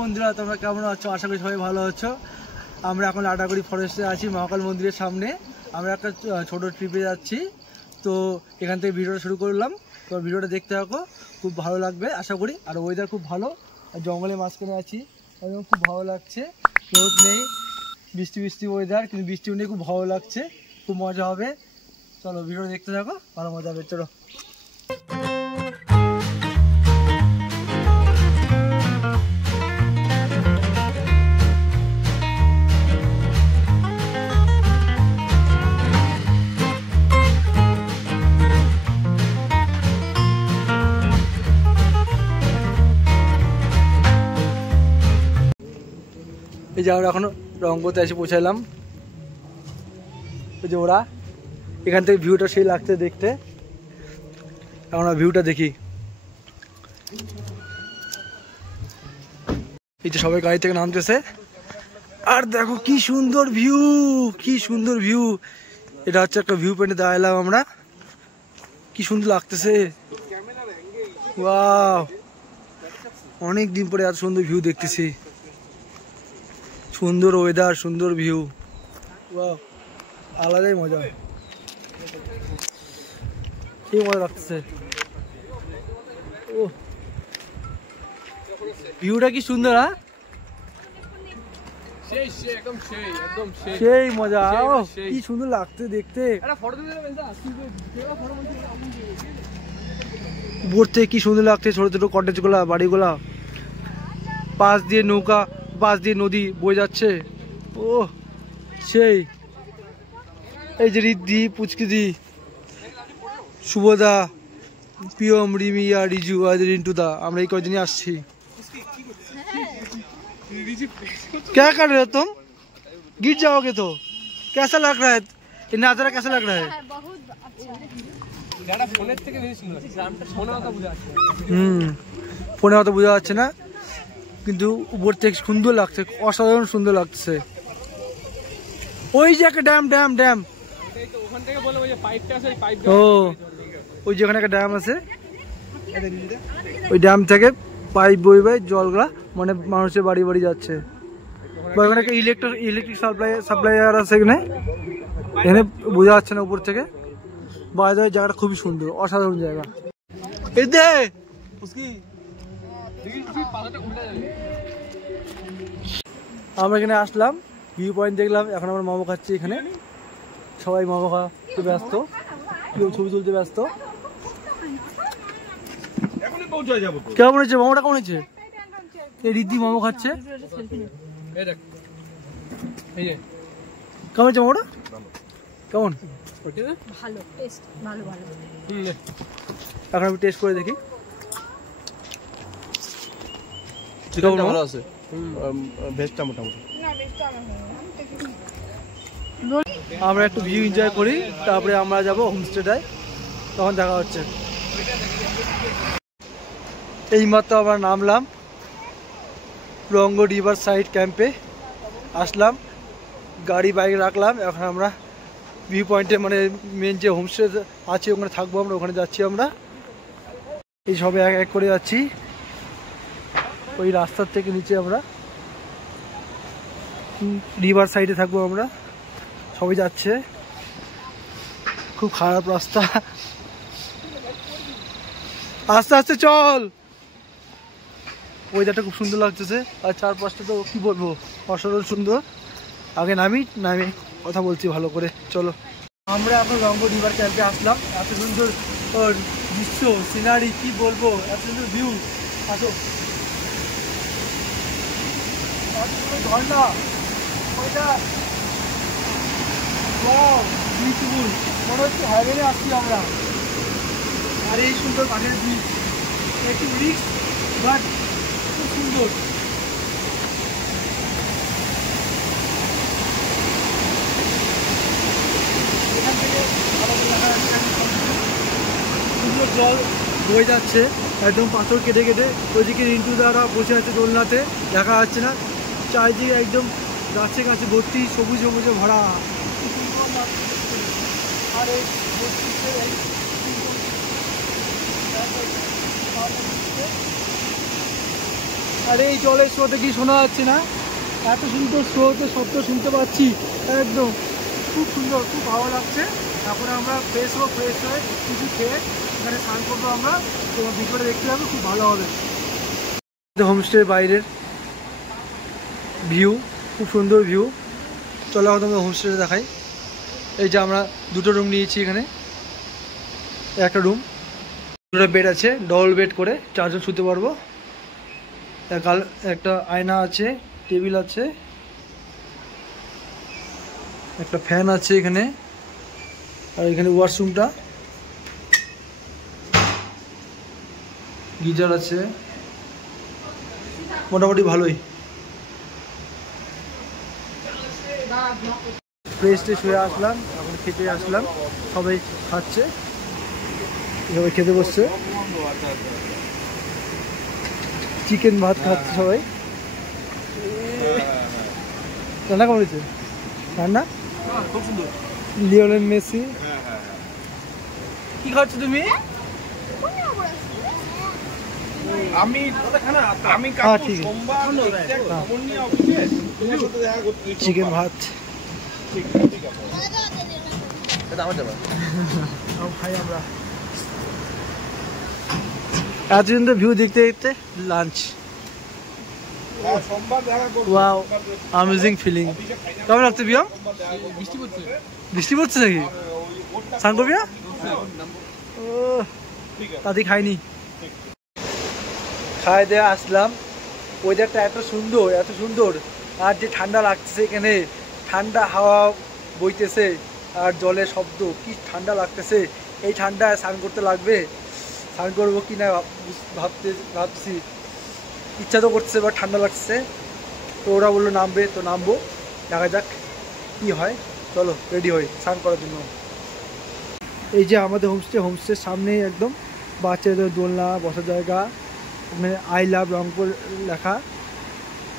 বন্ধুরা, তোমরা কেমন আছো? আশা করি সবাই ভালো আছো। আমরা এখন লাটাগুড়ি ফরেস্টে আছি, মহাকাল মন্দিরের সামনে। আমরা একটা ছোট ট্রিপে যাচ্ছি, তো এখান থেকে ভিডিওটা শুরু করলাম। তো ভিডিওটা দেখতে থাকো, খুব ভালো লাগবে আশা করি। আর ওয়েদার খুব ভালো, আর জঙ্গলের মাঝখানে আছি, একদম খুব ভালো লাগছে। রোদ নেই, বৃষ্টি বৃষ্টি ওয়েদার, কিন্তু বৃষ্টিও নেই, খুব ভালো লাগছে, খুব মজা হবে। চলো ভিডিও দেখতে থাকো, ভালো মজা হবে। চলো। এই যে আমরা এখন রংপুরতে এসে পৌঁছালাম। ওই যে ওরা, এখান থেকে ভিউটা সেই লাগছে দেখতে। আমরা ভিউটা দেখি। এই যে সবাই গাড়ি থেকে নামতেছে, আর দেখো কি সুন্দর ভিউ, কি সুন্দর ভিউ। এটা হচ্ছে একটা ভিউ পয়েন্টে দাঁড়ালাম আমরা, কি সুন্দর লাগতেছে। ওয়াও, অনেক দিন পরে এত সুন্দর ভিউ দেখতেছি। সুন্দর ওয়েদার, সুন্দর ভিউ, ওয়াও, আলাদাই মজা, কি মজা লাগতেছে। ও ভিউটা কি সুন্দর, হ্যাঁ সেই মজা, কি সুন্দর লাগছে দেখতে। উপর থেকে কি সুন্দর লাগছে, ছোট ছোট কটেজ গুলা, বাড়িগুলা, পাশ দিয়ে নৌকা, পাশ দিয়ে নদী বয়ে যাচ্ছে। ও সেই, এই যে রিদ্ধি, পুচকিদি, শুভদা, পিয়ম, রিমিয়া, রিজু আর রিন্টুদা, আমরা এই কয়দিনই আসছি। क्या कर रहे हो तुम? गिर जाओगे तो। कैसा लग रहा है ये नजारा, कैसा लग रहा है? ফোনে অত বোঝা যাচ্ছে না, কিন্তু উপর থেকে সুন্দর লাগছে, অসাধারণ সুন্দর লাগছে। ওই যে একটা ড্যাম, ড্যাম ড্যাম, ও ওই যেখানে একটা ড্যাম আছে, ওই ড্যাম থেকে পাইপ বইবে জলগুলা, মানে মানুষের বাড়ি বাড়ি যাচ্ছে। ওখানে একটা ইলেকট্রিক সাপ্লাইয়ার আছে, এখানে বোঝা যাচ্ছে না উপর থেকে। বাইরে জায়গাটা খুবই সুন্দর, অসাধারণ জায়গা। আমরা এখানে আসলাম, ভিউ পয়েন্ট দেখলাম। এখন আমরা মোমো খাচ্ছি এখানে, সবাই মোমো খাওয়াতে ব্যস্ত, কেউ ছবি তুলতে ব্যস্ত। কেমন হয়েছে মোমোটা, কেমন হয়েছে? এই রিদ্ধি মোমো খাচ্ছে, কেমন হয়েছে মোমোটা? কেমন? এখন আমি টেস্ট করে দেখি। ভালো আছে, ভেজটা মোটামুটি। আমরা একটু ভিউ এনজয় করি, তারপরে আমরা যাবো হোমস্টেটায়, তখন দেখা হচ্ছে। এইমাত্র আমরা নামলাম, রঙ্গ রিভার সাইড ক্যাম্পে আসলাম, গাড়ি বাইক রাখলাম। এখন আমরা ভিউ পয়েন্টে, মানে মেন যে হোমস্টে আছে ওখানে থাকবো আমরা, ওখানে যাচ্ছি আমরা। এই সবে এক এক করে যাচ্ছি, ওই রাস্তার থেকে নিচে আমরা রিভার সাইডে থাকবো আমরা, সবাই যাচ্ছে। খুব খারাপ রাস্তা, আস্তে আস্তে চল। ওয়েদারটা খুব সুন্দর লাগতেছে, আর চারপাশটা তো কি বলবো, অসাধারণ সুন্দর। আগে নামি কথা বলছি ভালো করে, চলো। আমরা এখন রঙ্গ রিভার ক্যাম্পে আসলাম। এত সুন্দর দৃশ্য, সিনারি, কি বলবো, এত সুন্দর ভিউ। আসো, এত সুন্দর ঝর্ণা, বিউটিফুল, মনে হচ্ছে হাইওয়ে আসছি আমরা। আর এই সুন্দর কাঠের ব্রিজ, একটু রিস্ক, বাট খুব সুন্দর। এখান থেকে আমাদের দেখা যাচ্ছে সুন্দর জল বয়ে যাচ্ছে, একদম পাথর কেটে কেটে। ওইদিকে রিন্টু দ্বারা বসে আছে দোলনাতে, দেখা যাচ্ছে না। চারিদিকে একদম গাছে গাছে ভর্তি, সবুজ সবুজে ভরা। আর এই আর এই জলের স্রোতে কি শোনা যাচ্ছে না? এত সুন্দর স্রোতে শব্দ শুনতে পাচ্ছি একদম, খুব সুন্দর, খুব ভালো লাগছে। এখন আমরা ফ্রেশ হয়ে কিছু খেয়ে এখানে স্নান করবো আমরা। তো ভিডিওটা দেখতে হবে, খুব ভালো হবে। হোমস্টের বাইরের ভিউ, খুব সুন্দর ভিউ। চলো এখন তোমাদের হোমস্টেটা দেখাই। এই যে আমরা দুটো রুম নিয়েছি এখানে, একটা রুম, দুটো বেড আছে, ডবল বেড করে 4 জন শুতে পারবো। একটা আয়না আছে, টেবিল আছে, একটা ফ্যান আছে এখানে, আর এখানে ওয়াশরুমটা, গিজার আছে, মোটামুটি ভালোই। ফ্রেশ ট্রেশ হয়ে আসলাম, এখন খেতে আসলাম, সবাই খাচ্ছে, সবাই খেতে বসছে, চিকেন ভাত খাচ্ছে সবাই। রান্না কেমন হয়েছে? রান্না খুব সুন্দর। লিওনেল মেসি, কি খাচ্ছ তুমি? চিকেন ভাত খাই আমরা। এতদিন তো ভিউ দেখতে দেখতে লাঞ্চ। Wow, amazing feeling. কেমন লাগছে বিয়াম? বৃষ্টি পড়ছে নাকি? স্নান করবি না? ও তাতে খাইনি, খাই দিয়ে আসলাম। ওয়েদারটা এত সুন্দর, আর যে ঠান্ডা লাগতেছে এখানে, ঠান্ডা হাওয়া বইতেছে আর জলের শব্দ, কি ঠান্ডা লাগতেছে। এই ঠান্ডায় স্নান করতে লাগবে, স্নান করবো কি না ভাবছি, ইচ্ছা তো করছে, বা ঠান্ডা লাগছে। তো ওরা বললো নামবে, তো নামবো, দেখা যাক কি হয়। চলো রেডি হই স্নান করার জন্য। এই যে আমাদের হোমস্টের সামনেই একদম বাচ্চাদের দোলনা, বসার জায়গা, মানে আই লাভ রংপুর লেখা।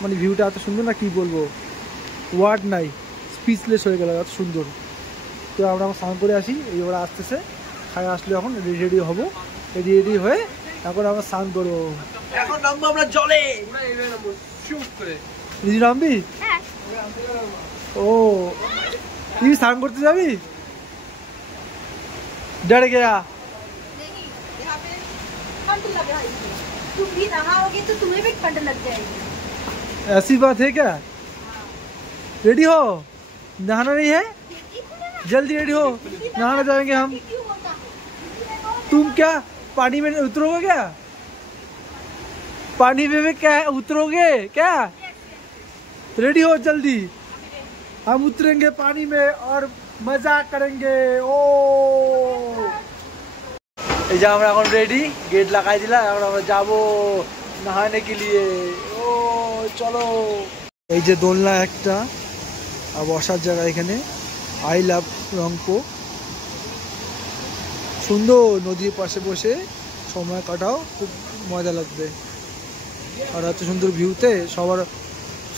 মানে ভিউটা এত সুন্দর না, কি বলবো, ওয়ার্ড নাই, স্পিচলেস হয়ে গেল, এত সুন্দর। তো আমরা স্নান করে আসি, এই ওরা আসতেছে, খাই আসলে এখন রেডি হবো, রেডি হয়ে এখন আমরা স্নান করবো। এখন নামবো আমরা জলে। নিজে নামবি? ও তুই স্নান করতে যাবি? डर गया। नहीं, यहाँ पे ठंड लग रहा है, तुम भी नहाओगे तो तुम्हें भी ठंड लग जाएगी। ऐसी बात है क्या? रेडी हो? नहाना नहीं है? जल्दी रेडी हो, नहाना जाएंगे हम। तुम क्या पानी में उतरोगे क्या? पानी में क्या उतरोगे क्या? रेडी हो जल्दी, हम उतरेंगे पानी में और मजा करेंगे। ओ এই যে আমরা এখন রেডি, গেট লাগাই দিলাম, এখন আমরা যাবো নহানে কে লিয়ে। ও চলো। এই যে দোলনা একটা, আর বসার জায়গা এখানে, আই লাভ রংপুর। সুন্দর, নদীর পাশে বসে সময় কাটাও, খুব মজা লাগবে। আর এত সুন্দর ভিউতে সবার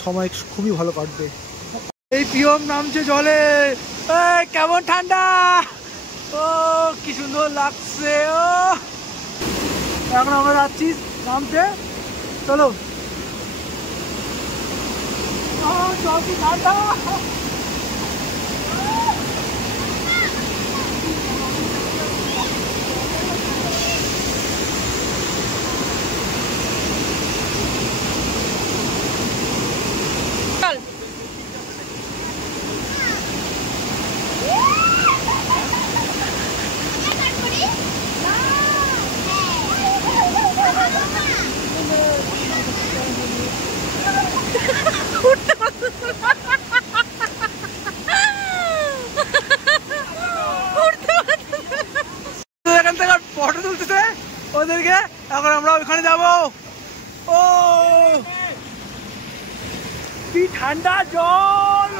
সময় খুবই ভালো কাটবে। এই পিয়ম নামছে জলে, কেমন ঠান্ডা, ও কি সুন্দর লাগছে। ও এখন আমরা যাচ্ছি নামতে, চলো। জল কি ঠান্ডা, এখান থেকে ফটো তুলতেছে ওদেরকে, এখন আমরা ওইখানে যাবো। ও কি ঠান্ডা জল,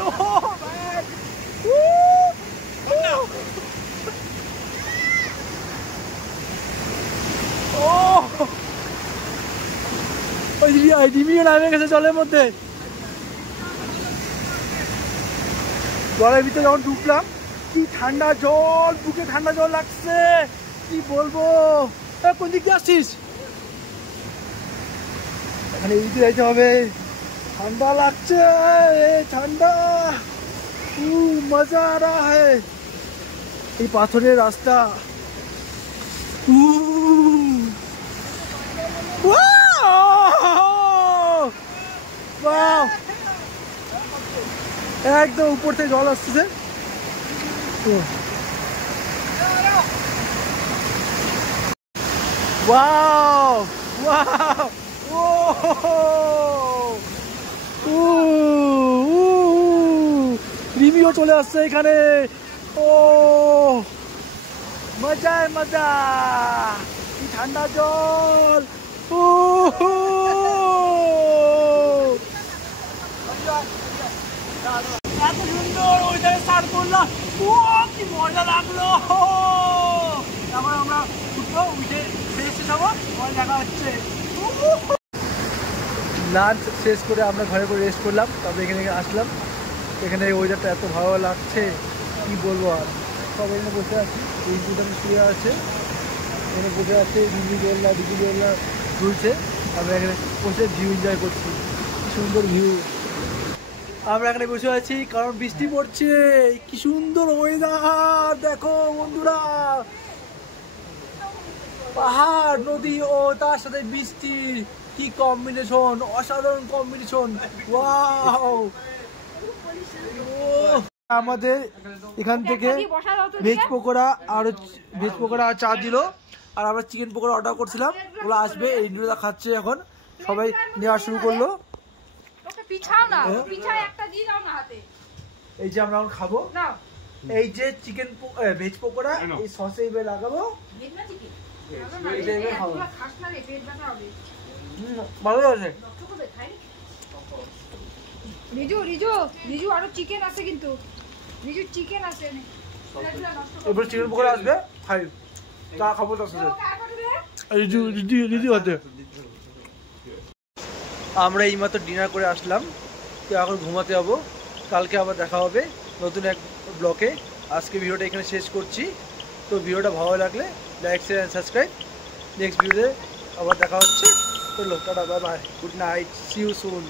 ডিমিও নামে গেছে জলের মধ্যে। জলের ভিতরে যখন ঢুকলাম, কি ঠান্ডা জল, বুকে ঠান্ডা জল লাগছে, কি বলবো। কোন দিক দিয়ে আসছিস? এখানে ইতে যাইতে হবে, ঠান্ডা লাগছে, ঠান্ডা, মজা আ রা হ্যায়। এই পাথরের রাস্তা, একদম উপর থেকে জল আসতেছে। ওয়াও ওয়াও, রিমিও চলে আসছে এখানে। ও মজায় মজা, কি ঠান্ডা জল। এত সুন্দর ওইটাকে স্টার্ট করলাম, কি মজা লাগলো। এখন আমরা উঠবো, উঠে ফ্রেশ হবো, দেখা হচ্ছে। লাঞ্চ শেষ করে আমরা ঘরে করে রেস্ট করলাম, তারপরে এখানে আসলাম। এখানে ওয়েদারটা এত ভালো লাগছে, কি বলবো। আর সবাই এখানে বসে আছি, এই দুটাকে শুয়ে আছে, এখানে বসে আছে, দিদি দোল্লা ঝুলছে। আমরা এখানে বসে ভিউ এনজয় করছি, কি সুন্দর ভিউ। আমরা এখানে বসে আছি কারণ বৃষ্টি পড়ছে, কি সুন্দর ওয়েদার দেখো বন্ধুরা। পাহাড়, নদী ও তার সাথে বৃষ্টি, কি কম্বিনেশন, অসাধারণ কম্বিনেশন। ওয়াও। আমাদের এখান থেকে ভেজ পকোড়া আর চা দিল। আর আমরা চিকেন পকোড়া অর্ডার করছিলাম, ওগুলো আসবে। এই ইন্দ্রদা খাচ্ছে, এখন সবাই নেওয়া শুরু করলো। এই যে আমরা এখন খাবো, এই যে চিকেন ভেজ পকোড়া, এই সসে এবার লাগাবো, ভালো আছে। রিজু আরো চিকেন আছে, কিন্তু রিজু চিকেন আছে, এবার চিকেন পকোড়া আসবে, খাই চা খাবো তার সাথে। রিজু আছে। আমরা এইমাত্র ডিনার করে আসলাম, তো এখন ঘুমাতে যাবো। কালকে আবার দেখা হবে নতুন এক ব্লকে। আজকে ভিডিওটা এখানে শেষ করছি। তো ভিডিওটা ভালো লাগলে like, share and subscribe. Next ভিডিওতে আবার দেখা হচ্ছে। চলো tata, bye bye, good night, see you soon.